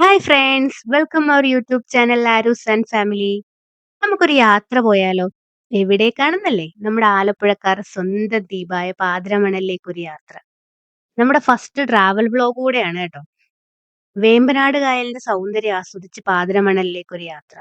Hi friends, welcome our YouTube channel Aarus and family. നമുക്കൊരു യാത്ര പോയാലോ? എവിടേക്കാണെന്നല്ലേ? നമ്മുടെ ആലപ്പുഴക്കാർ സ്വന്തം ദ്വീപായ പാതിരമണലിലേക്ക് ഒരു യാത്ര. നമ്മുടെ ഫസ്റ്റ് ട്രാവൽ വ്ലോഗ് കൂടെയാണ് കേട്ടോ. വേമ്പനാട് കായലിന്റെ സൗന്ദര്യം ആസ്വദിച്ച് പാതിരമണലിലേക്ക് ഒരു യാത്ര.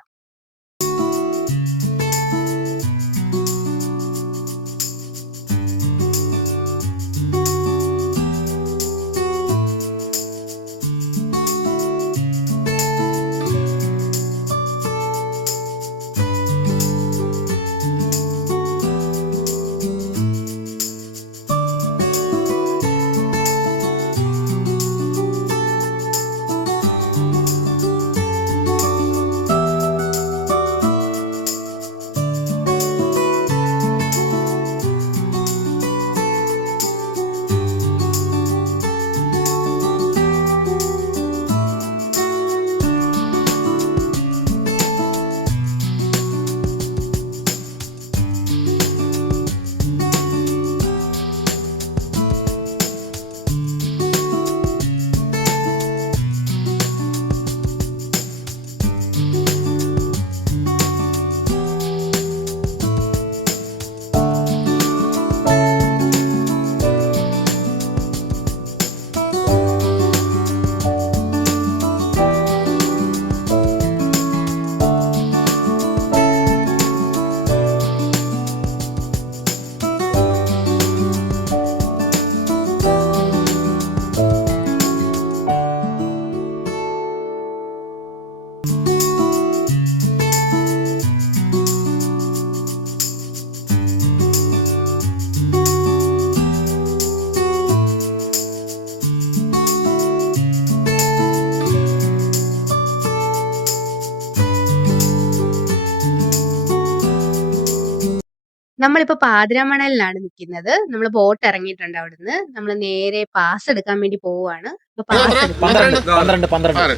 നമ്മളിപ്പോ പാതിരാമണലിലാണ് നിൽക്കുന്നത്. നമ്മൾ ബോട്ട് ഇറങ്ങിയിട്ടുണ്ട് അവിടുന്ന്. നമ്മൾ നേരെ പാസ് എടുക്കാൻ വേണ്ടി പോവുകയാണ്. അപ്പൊ പാസ് എടുക്കാം. 12 12 12 ആറ്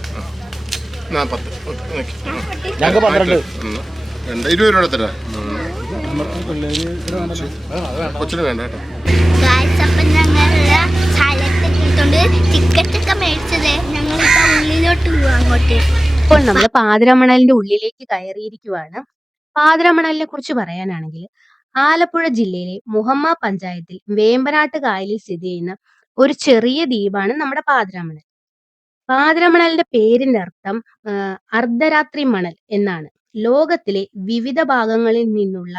ആ 10 ഓക്കെ ഞങ്ങൾക്ക് 12 20 രൂപ തരാം കൊച്ചിന് വേണ്ട കേട്ടോ. ഗായ്സ്, അപ്പം ഞങ്ങള് സ്ഥലത്തെത്തിയിട്ടുണ്ട്. ടിക്കറ്റ് ഒക്കെ മേടിച്ചത് ഞങ്ങളിപ്പോ ഉള്ളിലോട്ട് പോവാ അങ്ങോട്ട്. ഇപ്പോൾ നമ്മൾ പാതിരാമണലിന്റെ ഉള്ളിലേക്ക് കയറിയിരിക്കുവാണ്. പാതിരാമണലിനെ കുറിച്ച് പറയാനാണെങ്കിൽ ആലപ്പുഴ ജില്ലയിലെ മുഹമ്മ പഞ്ചായത്തിൽ വേമ്പനാട്ട് കായലിൽ സ്ഥിതി ചെയ്യുന്ന ഒരു ചെറിയ ദ്വീപാണ് നമ്മുടെ പാതിരാമണൽ. പാതിരാമണലിന്റെ പേരിന്റെ അർത്ഥം അർദ്ധരാത്രി മണൽ എന്നാണ്. ലോകത്തിലെ വിവിധ ഭാഗങ്ങളിൽ നിന്നുള്ള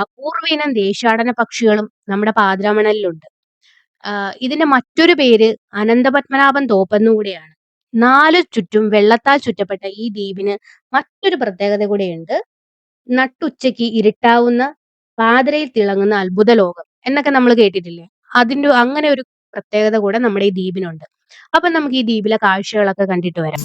അപൂർവയിനം ദേശാടന പക്ഷികളും നമ്മുടെ പാതിരാമണലിലുണ്ട്. ഇതിന്റെ മറ്റൊരു പേര് അനന്തപത്മനാഭൻ തോപ്പെന്നും കൂടിയാണ്. നാലു ചുറ്റും വെള്ളത്താൽ ചുറ്റപ്പെട്ട ഈ ദ്വീപിന് മറ്റൊരു പ്രത്യേകത കൂടെയുണ്ട്. നട്ടുച്ചയ്ക്ക് ഇരുട്ടാവുന്ന പാതിരയിൽ തിളങ്ങുന്ന അത്ഭുത ലോകം എന്നൊക്കെ നമ്മൾ കേട്ടിട്ടില്ലേ? അങ്ങനെ ഒരു പ്രത്യേകത കൂടെ നമ്മുടെ ഈ ദ്വീപിനുണ്ട്. അപ്പൊ നമുക്ക് ഈ ദ്വീപിലെ കാഴ്ചകളൊക്കെ കണ്ടിട്ട് വരാം.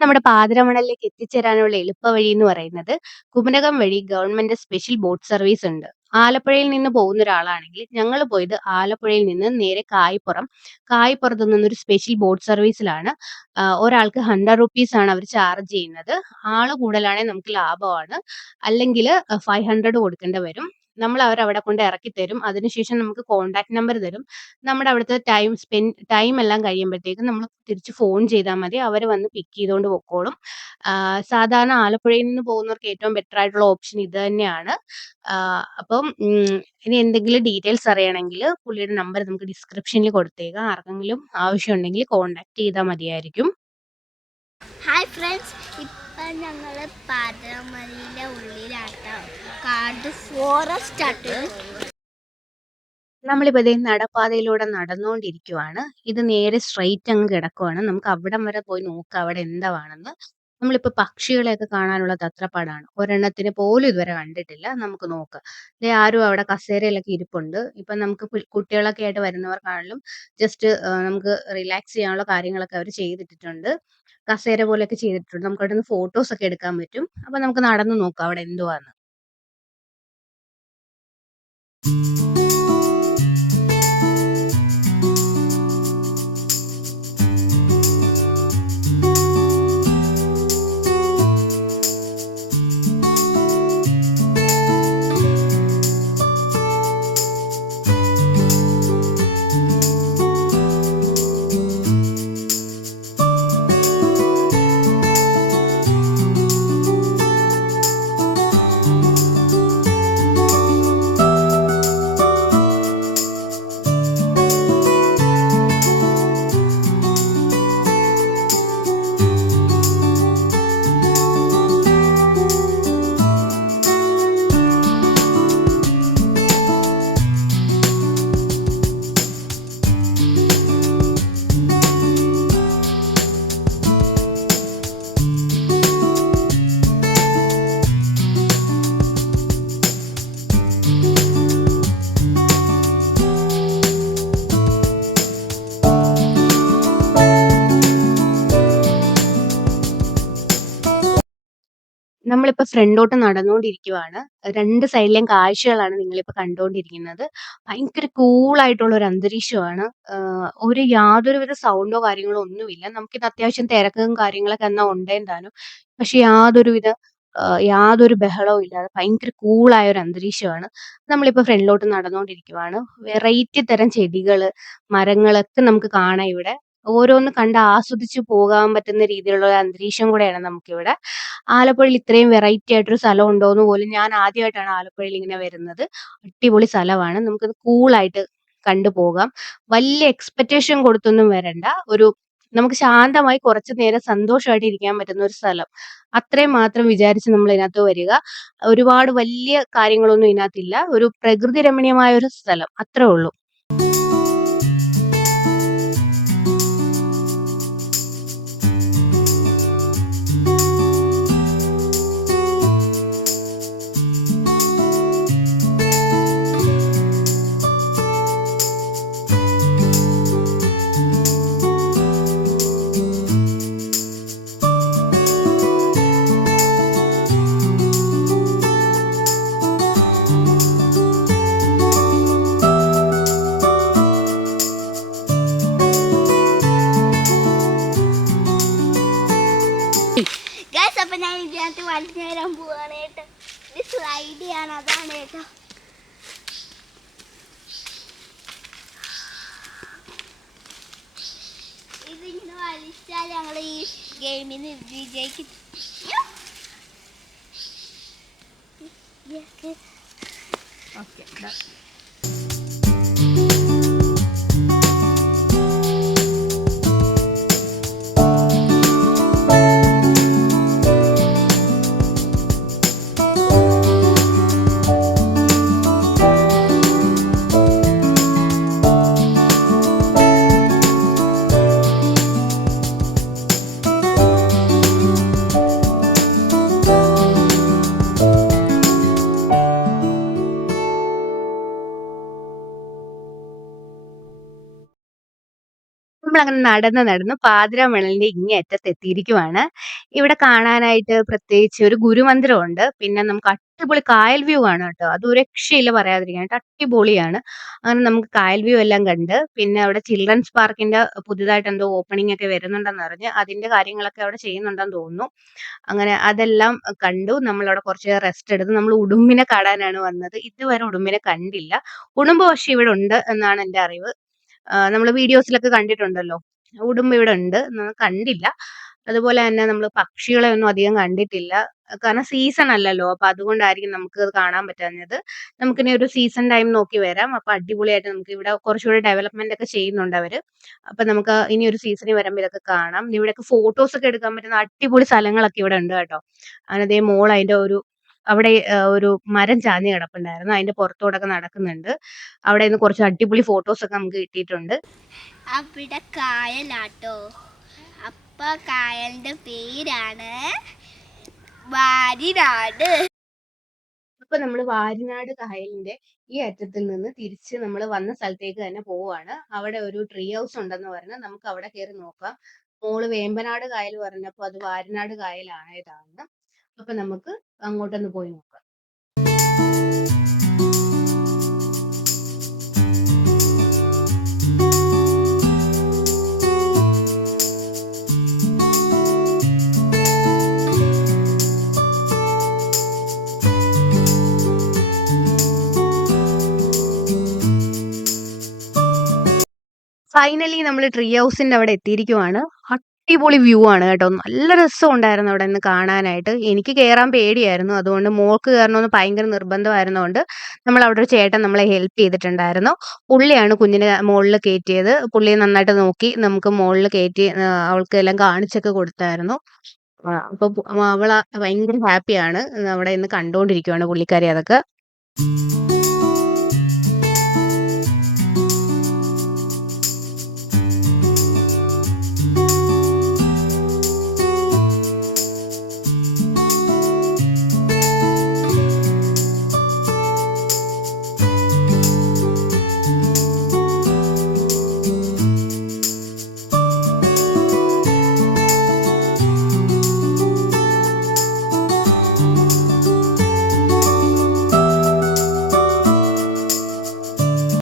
നമ്മുടെ പാതിരമണലിലേക്ക് എത്തിച്ചേരാനുള്ള എളുപ്പവഴി എന്ന് പറയുന്നത് കുമരകം വഴി ഗവൺമെന്റ് സ്പെഷ്യൽ ബോട്ട് സർവീസ് ഉണ്ട്. ആലപ്പുഴയിൽ നിന്ന് പോകുന്ന ഒരാളാണെങ്കിൽ ഞങ്ങൾ പോയത് ആലപ്പുഴയിൽ നിന്ന് നേരെ കായപ്പുറത്ത് നിന്നൊരു സ്പെഷ്യൽ ബോട്ട് സർവീസിലാണ്. ഒരാൾക്ക് 100 റുപ്പീസ് ആണ് അവർ ചാർജ് ചെയ്യുന്നത്. ആള് കൂടുതലാണെങ്കിൽ നമുക്ക് ലാഭമാണ്. അല്ലെങ്കിൽ 500 കൊടുക്കേണ്ടി വരും. നമ്മൾ അവരവിടെ കൊണ്ട് ഇറക്കി തരും. അതിനുശേഷം നമുക്ക് കോൺടാക്ട് നമ്പർ തരും. നമ്മുടെ അവിടുത്തെ ടൈം എല്ലാം കഴിയുമ്പോഴത്തേക്കും നമ്മൾ തിരിച്ച് ഫോൺ ചെയ്താൽ മതി. അവർ വന്ന് പിക്ക് ചെയ്തുകൊണ്ട് പൊക്കോളും. സാധാരണ ആലപ്പുഴയിൽ നിന്ന് പോകുന്നവർക്ക് ഏറ്റവും ബെറ്റർ ആയിട്ടുള്ള ഓപ്ഷൻ ഇത് തന്നെയാണ്. അപ്പം ഇനി എന്തെങ്കിലും ഡീറ്റെയിൽസ് അറിയണമെങ്കിൽ പുള്ളിയുടെ നമ്പർ നമുക്ക് ഡിസ്ക്രിപ്ഷനിൽ കൊടുത്തേക്കാം. ആർക്കെങ്കിലും ആവശ്യമുണ്ടെങ്കിൽ കോൺടാക്ട് ചെയ്താൽ മതിയായിരിക്കും. ഹായ് ഫ്രണ്ട്സ്, ഇപ്പം ഞങ്ങൾ പാതിരമലയിലെ ഉള്ളിലാട്ടോ. കാട് ഫോറസ്റ്റ് ആട്ടോ. നമ്മളിപ്പോ ദേ നടപ്പാതയിലൂടെ നടന്നുകൊണ്ടിരിക്കുവാണ്. ഇത് നേരെ സ്ട്രെയിറ്റ് അങ്ങ് കിടക്കുവാണ്. നമുക്ക് അവിടം വരെ പോയി നോക്കാം അവിടെ എന്താണെന്ന്. നമ്മളിപ്പോ പക്ഷികളെയൊക്കെ കാണാനുള്ള തത്രപ്പാടാണ്. ഒരെണ്ണത്തിനെ പോലും ഇതുവരെ കണ്ടിട്ടില്ല. നമുക്ക് നോക്കാം. ദേ ആരോ അവിടെ കസേരയിലൊക്കെ ഇരിപ്പുണ്ട്. ഇപ്പൊ നമുക്ക് കുട്ടികളൊക്കെ ആയിട്ട് വരുന്നവർക്കാണെങ്കിലും ജസ്റ്റ് നമുക്ക് റിലാക്സ് ചെയ്യാനുള്ള കാര്യങ്ങളൊക്കെ അവർ ചെയ്തിട്ടിട്ടുണ്ട്. കസേര പോലെയൊക്കെ ചെയ്തിട്ടുണ്ട്. നമുക്ക് അവിടെ നിന്ന് ഫോട്ടോസ് ഒക്കെ എടുക്കാൻ പറ്റും. അപ്പൊ നമുക്ക് നടന്നു നോക്കാം അവിടെ എന്തുവാന്ന്. നമ്മളിപ്പോ ഫ്രണ്ടോട്ട് നടന്നുകൊണ്ടിരിക്കുവാണ്. 2 സൈഡിലെയും കാഴ്ചകളാണ് നിങ്ങളിപ്പോ കണ്ടുകൊണ്ടിരിക്കുന്നത്. ഭയങ്കര കൂളായിട്ടുള്ള ഒരു അന്തരീക്ഷമാണ്. യാതൊരുവിധ സൗണ്ടോ കാര്യങ്ങളോ ഒന്നുമില്ല. നമുക്കിന്ന് അത്യാവശ്യം തിരക്കും കാര്യങ്ങളൊക്കെ എന്നാ ഉണ്ടേം താനും. പക്ഷെ യാതൊരു ബഹളവും ഇല്ലാതെ ഭയങ്കര കൂളായ ഒരു അന്തരീക്ഷമാണ്. നമ്മളിപ്പോ ഫ്രണ്ടിലോട്ട് നടന്നുകൊണ്ടിരിക്കുവാണ്. വെറൈറ്റി തരം ചെടികള്, മരങ്ങളൊക്കെ നമുക്ക് കാണാം ഇവിടെ. ഓരോന്ന് കണ്ട് ആസ്വദിച്ച് പോകാൻ പറ്റുന്ന രീതിയിലുള്ള ഒരു അന്തരീക്ഷം കൂടെയാണ് നമുക്കിവിടെ. ആലപ്പുഴയിൽ ഇത്രയും വെറൈറ്റി ആയിട്ടൊരു സ്ഥലം ഉണ്ടോന്ന് പോലും ഞാൻ ആദ്യമായിട്ടാണ് ആലപ്പുഴയിൽ ഇങ്ങനെ വരുന്നത്. അടിപൊളി സ്ഥലമാണ്. നമുക്കത് കൂളായിട്ട് കണ്ടുപോകാം. വലിയ എക്സ്പെക്ടേഷൻ കൊടുത്തൊന്നും വരണ്ട. നമുക്ക് ശാന്തമായി കുറച്ചു നേരം സന്തോഷമായിട്ട് ഇരിക്കാൻ പറ്റുന്ന ഒരു സ്ഥലം. അത്രയും മാത്രം വിചാരിച്ച് നമ്മൾ ഇതിനകത്ത് വരിക. ഒരുപാട് വലിയ കാര്യങ്ങളൊന്നും ഇതിനകത്തില്ല. ഒരു പ്രകൃതി രമണീയമായ ഒരു സ്ഥലം. അത്രേ ഉള്ളൂ. ഗൈസ്, അപ്പം ഞാൻ ഇതിനകത്ത് വലിച്ചു നേരം പോവാണ് കേട്ടോ. ഇത് സ്ലൈഡ് ചെയ്യാൻ അതാണ് കേട്ടോ. ഇതിങ്ങനെ വലിച്ചാൽ ഞങ്ങൾ ഈ ഗെയിമിന് വിജയിക്കും. ഓക്കെ. നമ്മളങ്ങനെ നടന്ന് പാതിരാമണലിന്റെ ഇങ്ങേ അറ്റത്ത് എത്തിയിരിക്കുവാണ്. ഇവിടെ കാണാനായിട്ട് പ്രത്യേകിച്ച് ഒരു ഗുരുമന്ദിരമുണ്ട്. പിന്നെ നമുക്ക് അടിപൊളി കായൽ വ്യൂ ആണ് കേട്ടോ. അത് ഒരു രക്ഷയില്ല പറയാതിരിക്കാനായിട്ട്. അടിപൊളിയാണ്. അങ്ങനെ നമുക്ക് കായൽ വ്യൂ എല്ലാം കണ്ട്, പിന്നെ അവിടെ ചിൽഡ്രൻസ് പാർക്കിന്റെ പുതിയതായിട്ട് എന്തോ ഓപ്പണിംഗ് ഒക്കെ വരുന്നുണ്ടെന്ന് അറിഞ്ഞ് അതിന്റെ കാര്യങ്ങളൊക്കെ അവിടെ ചെയ്യുന്നുണ്ടെന്ന് തോന്നുന്നു. അങ്ങനെ അതെല്ലാം കണ്ടു. നമ്മളവിടെ കുറച്ച് റെസ്റ്റ് എടുത്ത് നമ്മൾ ഉടുമ്പിനെ കാണാനാണ് വന്നത്. ഇതുവരെ ഉടുമ്പിനെ കണ്ടില്ല. ഉടുമ്പ് പക്ഷെ ഇവിടെ ഉണ്ട് എന്നാണ് എന്റെ അറിവ്. നമ്മള് വീഡിയോസിലൊക്കെ കണ്ടിട്ടുണ്ടല്ലോ. ഉടുമ്പ് ഇവിടെ ഉണ്ട്. കണ്ടില്ല. അതുപോലെ തന്നെ നമ്മള് പക്ഷികളെ ഒന്നും അധികം കണ്ടിട്ടില്ല. കാരണം സീസൺ അല്ലല്ലോ. അപ്പൊ അതുകൊണ്ടായിരിക്കും നമുക്ക് അത് കാണാൻ പറ്റാഞ്ഞത്. നമുക്കിനി ഒരു സീസൺ ടൈം നോക്കി വരാം. അപ്പൊ അടിപൊളിയായിട്ട് നമുക്ക് ഇവിടെ കുറച്ചുകൂടി ഡെവലപ്മെന്റ് ഒക്കെ ചെയ്യുന്നുണ്ട് അവര്. അപ്പൊ നമുക്ക് ഇനി ഒരു സീസണിൽ വരുമ്പോൾ ഇതൊക്കെ കാണാം. ഇവിടെയൊക്കെ ഫോട്ടോസ് ഒക്കെ എടുക്കാൻ പറ്റുന്ന അടിപൊളി സ്ഥലങ്ങളൊക്കെ ഇവിടെ ഉണ്ട് കേട്ടോ. അങ്ങനെ ദേ മോൾ അതിന്റെ അവിടെ ഒരു മരം ചാഞ്ഞ് കിടപ്പുണ്ടായിരുന്നു. അതിന്റെ പുറത്തോടൊക്കെ നടക്കുന്നുണ്ട്. അവിടെ നിന്ന് കുറച്ച് അടിപൊളി ഫോട്ടോസ് ഒക്കെ നമുക്ക് കിട്ടിയിട്ടുണ്ട്. അവിടെ കായലാട്ടോ. അപ്പൊ കായലിന്റെ പേരാണ് വാരിനാട്. അപ്പൊ നമ്മൾ വാരിനാട് കായലിന്റെ ഈ അറ്റത്തിൽ നിന്ന് തിരിച്ച് നമ്മൾ വന്ന സ്ഥലത്തേക്ക് തന്നെ പോവാണ്. അവിടെ ഒരു ട്രീ ഹൗസ് ഉണ്ടെന്ന് പറഞ്ഞ് നമുക്ക് അവിടെ കയറി നോക്കാം. മോള് വേമ്പനാട് കായൽ പറഞ്ഞപ്പോ അത് വാരിനാട് കായലായതാണ്. അപ്പൊ നമുക്ക് അങ്ങോട്ടൊന്ന് പോയി നോക്കാം. ഫൈനലി നമ്മൾ ട്രീ ഹൗസിന്റെ അവിടെ എത്തിയിരിക്കുവാണ്. അടിപൊളി വ്യൂ ആണ് കേട്ടോ. നല്ല രസം ഉണ്ടായിരുന്നു അവിടെ നിന്ന് കാണാനായിട്ട്. എനിക്ക് കയറാൻ പേടിയായിരുന്നു. അതുകൊണ്ട് മോൾക്ക് കയറണമെന്ന് ഭയങ്കര നിർബന്ധമായിരുന്നതുകൊണ്ട് നമ്മൾ അവിടെ ഒരു ചേട്ടൻ നമ്മളെ ഹെൽപ്പ് ചെയ്തിട്ടുണ്ടായിരുന്നു. പുള്ളിയാണ് കുഞ്ഞിനെ മുകളിൽ കയറ്റിയത്. പുള്ളി നന്നായിട്ട് നോക്കി നമുക്ക് മുകളിൽ കയറ്റി അവൾക്ക് എല്ലാം കാണിച്ചൊക്കെ കൊടുത്തായിരുന്നു. അപ്പൊ അവള് ഭയങ്കര ഹാപ്പിയാണ്. അവിടെ നിന്ന് കണ്ടോണ്ടിരിക്കുവാണ് പുള്ളിക്കാരി അതൊക്കെ.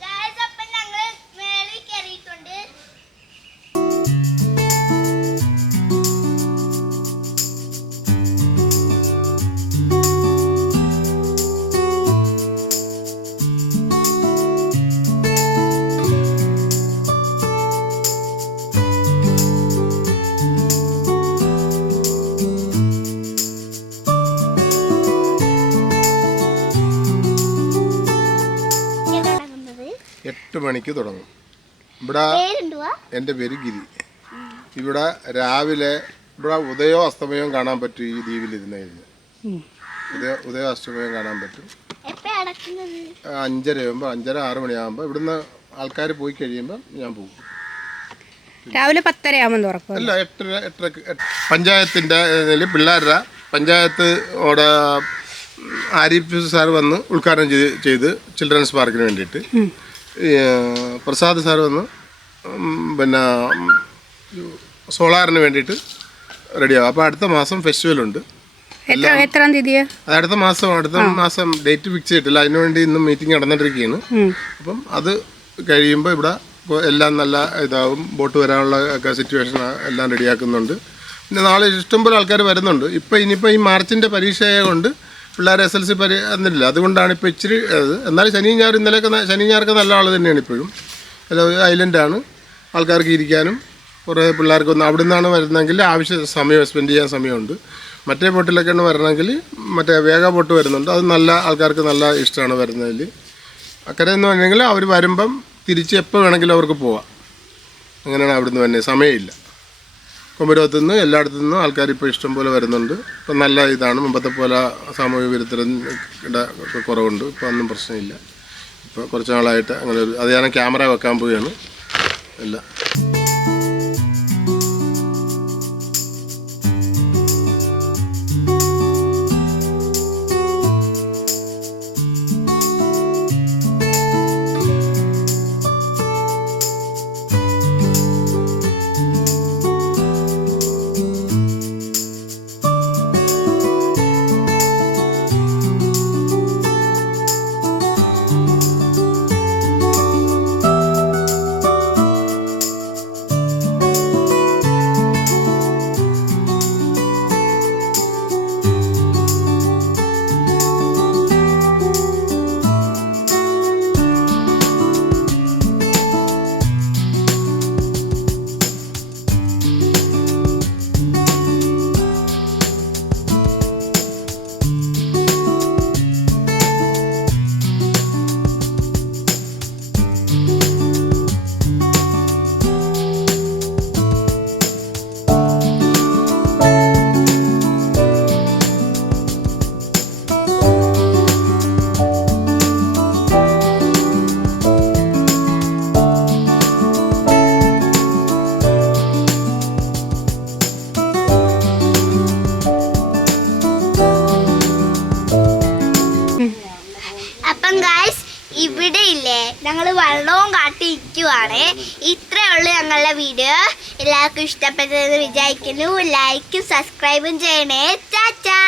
Guys, അപ്പൊ ഞങ്ങള് മേളിൽ കയറിയിട്ടുണ്ട്. തുടങ്ങുന്നത് 8 മണിക്ക് തുടങ്ങും. ഇവിടെ പേരെന്തുവാ? എൻ്റെ പേര് ഗിരി. ഇവിടെ രാവിലെ ഇവിടെ ഉദയോ അസ്തമയവും കാണാൻ പറ്റും. ഈ ദ്വീപിൽ ഇരുന്ന് കഴിഞ്ഞ് ഉദയോ അസ്തമയം കാണാൻ പറ്റും. എപ്പോ അടക്കുന്നത്? 5:30 ആകുമ്പോൾ 5:30 6 മണിയാകുമ്പോൾ ഇവിടുന്ന് ആൾക്കാർ പോയി കഴിയുമ്പോൾ ഞാൻ പോകും. രാവിലെ 10:30 ആകുമ്പോൾ തുറക്കും. അല്ല 8:30 പഞ്ചായത്തിൻ്റെ പിള്ളേരുടെ പഞ്ചായത്ത് അവിടെ ആരിഫ് സാർ വന്ന് ഉദ്ഘാടനം ചെയ്ത് ചിൽഡ്രൻസ് പാർക്കിന് വേണ്ടിയിട്ട്. പ്രസാദ് സാർ വന്ന് പിന്നെ സോളാറിന് വേണ്ടിയിട്ട് റെഡിയാകും. അപ്പോൾ അടുത്ത മാസം ഫെസ്റ്റിവലുണ്ട്. എത്രാം തീയതിയാ? അത് അടുത്ത മാസം ഡേറ്റ് ഫിക്സ് ചെയ്തിട്ടില്ല. അതിനുവേണ്ടി ഇന്നും മീറ്റിംഗ് നടന്നിട്ടിരിക്കുകയാണ്. അപ്പം അത് കഴിയുമ്പോൾ ഇവിടെ എല്ലാം നല്ല ഇതാവും. ബോട്ട് വരാനുള്ള ഒക്കെ സിറ്റുവേഷൻ എല്ലാം റെഡിയാക്കുന്നുണ്ട്. പിന്നെ നാളെ ഇഷ്ടംപോലെ ആൾക്കാർ വരുന്നുണ്ട്. ഇനിയിപ്പോൾ ഈ മാർച്ചിൻ്റെ പരീക്ഷയെ കൊണ്ട് പിള്ളേർ SLC വന്നിട്ടില്ല. അതുകൊണ്ടാണ് ഇപ്പോൾ ഇച്ചിരി എന്നാലും ശനിയും ഞായർക്ക് നല്ല ആൾ തന്നെയാണ് ഇപ്പോഴും. ഐലൻഡാണ്, ആൾക്കാർക്ക് ഇരിക്കാനും കുറേ പിള്ളേർക്കൊന്ന് അവിടെ നിന്നാണ് വരുന്നതെങ്കിൽ സമയം സ്പെൻഡ് ചെയ്യാൻ സമയമുണ്ട്. മറ്റേ ബോട്ടിലൊക്കെയാണ് വരണമെങ്കിൽ മറ്റേ വേഗ ബോട്ട് വരുന്നുണ്ട്. അത് നല്ല ആൾക്കാർക്ക് നല്ല ഇഷ്ടമാണ് വരുന്നതിൽ. അക്കരെ എന്ന് പറഞ്ഞെങ്കിൽ അവർ വരുമ്പം തിരിച്ച് എപ്പോൾ വേണമെങ്കിലും അവർക്ക് പോവാം. അങ്ങനെയാണ് അവിടുന്ന് തന്നെ സമയമില്ല. കുമരകത്തു നിന്ന് എല്ലായിടത്തു നിന്നും ആൾക്കാർ ഇപ്പോൾ ഇഷ്ടംപോലെ വരുന്നുണ്ട്. ഇപ്പം നല്ല ഇതാണ്. മുമ്പത്തെ പോലെ സാമൂഹ്യ വിരുദ്ധരുടെ കുറവുണ്ട്. ഇപ്പോൾ ഒന്നും പ്രശ്നമില്ല. ഇപ്പോൾ കുറച്ച് നാളായിട്ട് അങ്ങനെ അത് ഞാൻ ക്യാമറ വെക്കാൻ പോവുകയാണ് എല്ലാം. ഇവിടെ ഇല്ലേ ഞങ്ങൾ വെള്ളവും കാട്ടി ഇരിക്കുവാണ്. ഇത്രയേ ഉള്ളൂ ഞങ്ങളുടെ വീഡിയോ. എല്ലാവർക്കും ഇഷ്ടപ്പെട്ടതെന്ന് വിചാരിക്കുന്നു. ലൈക്കും സബ്സ്ക്രൈബും ചെയ്യണേ. ചാച്ചാ.